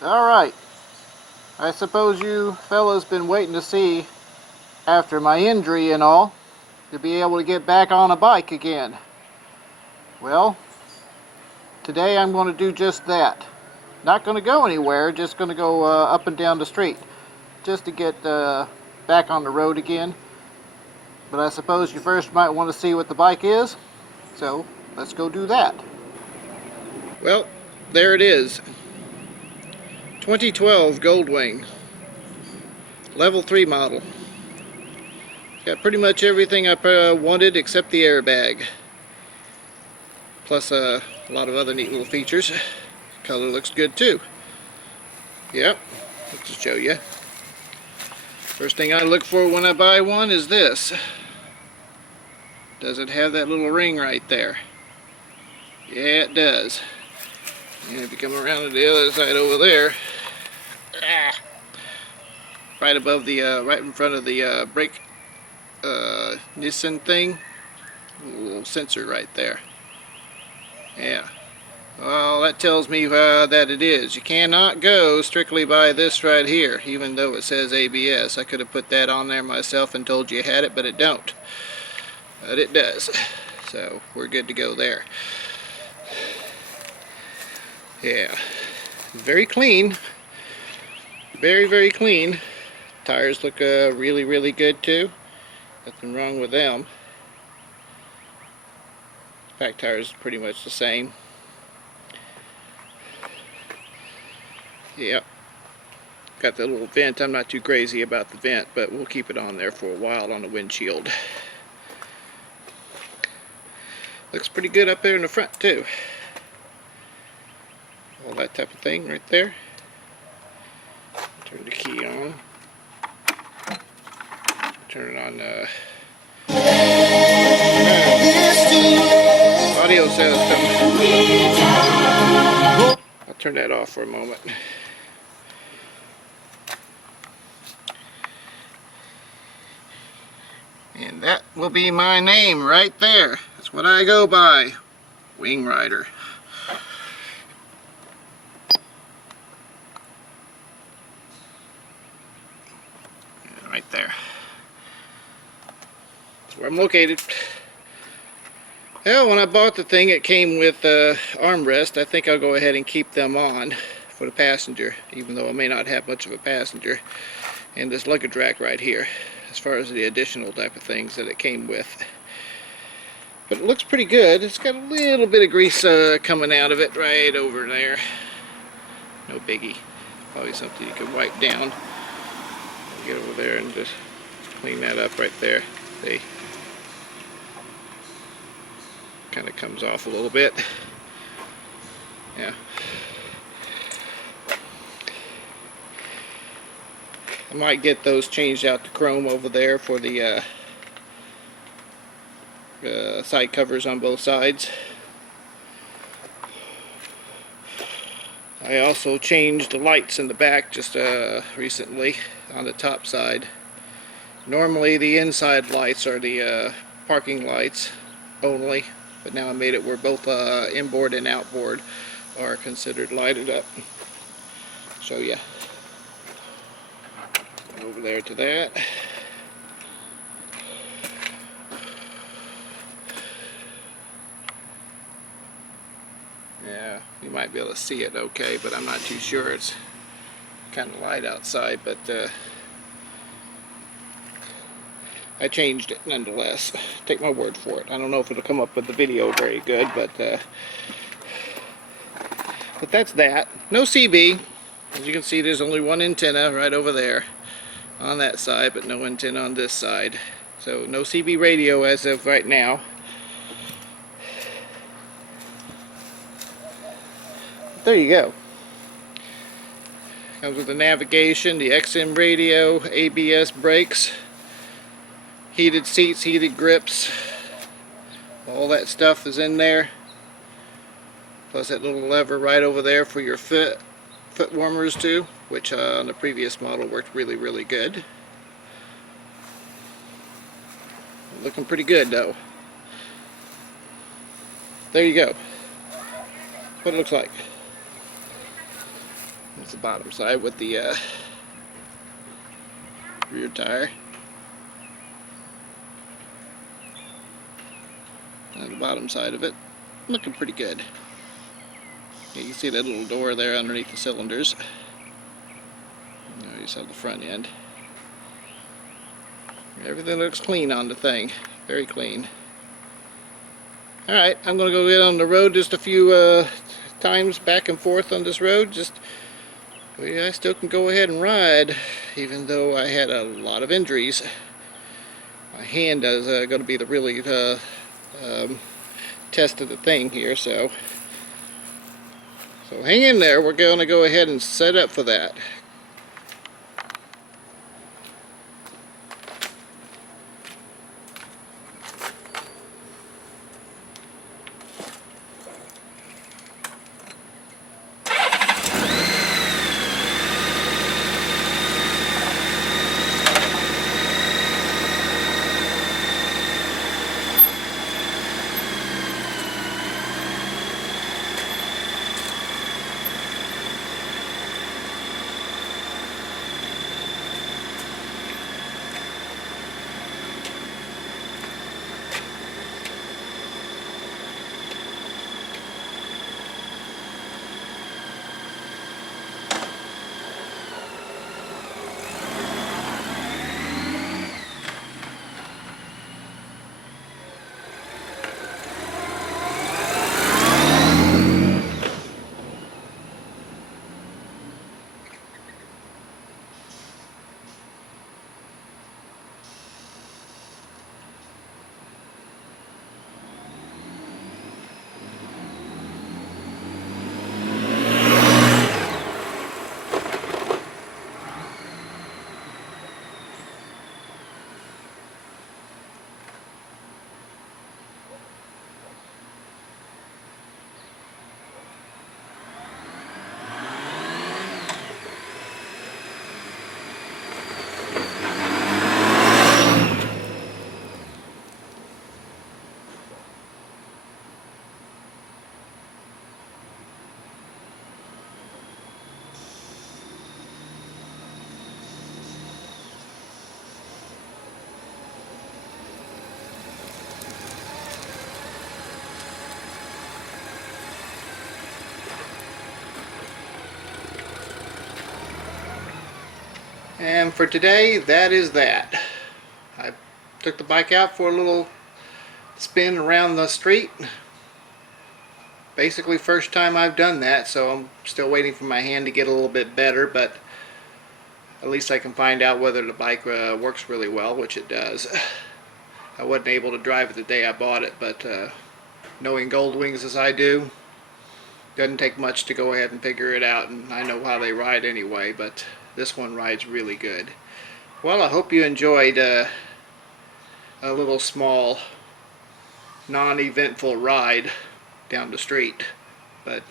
Alright, I suppose you fellas been waiting to see, after my injury and all, to be able to get back on a bike again. Well, today I'm going to do just that. Not going to go anywhere, just going to go up and down the street, just to get back on the road again. But I suppose you first might want to see what the bike is, so let's go do that. Well, there it is. 2012 Goldwing, level 3 model. Got pretty much everything I wanted except the airbag. Plus a lot of other neat little features. Color looks good too. Yep, let's just show you. First thing I look for when I buy one is this. Does it have that little ring right there? Yeah, it does. And if you come around to the other side over there, right above the, right in front of the brake Nissan thing, a little sensor right there. Yeah. Well, that tells me that it is. You cannot go strictly by this right here, even though it says ABS. I could have put that on there myself and told you had it, but it don't. But it does. So we're good to go there. Yeah. Very clean. Very, very clean. Tires look really, really good too. Nothing wrong with them. Back tires are pretty much the same. Yep. Got the little vent. I'm not too crazy about the vent, but we'll keep it on there for a while on the windshield. Looks pretty good up there in the front too. All that type of thing right there. Turn the key on. Turn it on audio system. I'll turn that off for a moment. And that will be my name right there. That's what I go by. Wing Rider. Right there. That's where I'm located. Well, when I bought the thing, it came with armrest. I think I'll go ahead and keep them on for the passenger, even though I may not have much of a passenger. And this luggage rack right here, as far as the additional type of things that it came with. But it looks pretty good. It's got a little bit of grease coming out of it right over there. No biggie. Probably something you can wipe down. Get over there and just clean that up right there. See? Kind of comes off a little bit. Yeah. I might get those changed out to chrome over there for the side covers on both sides. I also changed the lights in the back just recently on the top side. Normally the inside lights are the parking lights only, but now I made it where both inboard and outboard are considered lighted up. So yeah, over there to that. Yeah, you might be able to see it okay, but I'm not too sure. It's kind of light outside, but I changed it nonetheless. Take my word for it. I don't know if it'll come up with the video very good, but that's that. No CB. As you can see, there's only one antenna right over there on that side, but no antenna on this side. So no CB radio as of right now. There you go. Comes with the navigation, the XM radio, ABS brakes, heated seats, heated grips. All that stuff is in there. Plus that little lever right over there for your foot warmers too, which on the previous model worked really, really good. Looking pretty good though. There you go. What it looks like. That's the bottom side with the rear tire. And the bottom side of it, looking pretty good. You can see that little door there underneath the cylinders. You just have the front end. Everything looks clean on the thing, very clean. Alright, I'm going to go get on the road just a few times back and forth on this road. I still can go ahead and ride, even though I had a lot of injuries. My hand is going to be the really test of the thing here, so hang in there. We're going to go ahead and set up for that. And for today, that is that. I took the bike out for a little spin around the street. Basically first time I've done that, so I'm still waiting for my hand to get a little bit better, but at least I can find out whether the bike works really well, which it does. I wasn't able to drive it the day I bought it, but knowing Goldwings as I do, doesn't take much to go ahead and figure it out, and I know how they ride anyway, but this one rides really good. Well, I hope you enjoyed a little small non-eventful ride down the street, but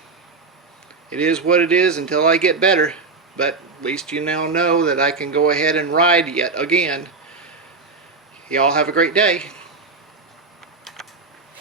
it is what it is until I get better. But at least you now know that I can go ahead and ride yet again. Y'all have a great day.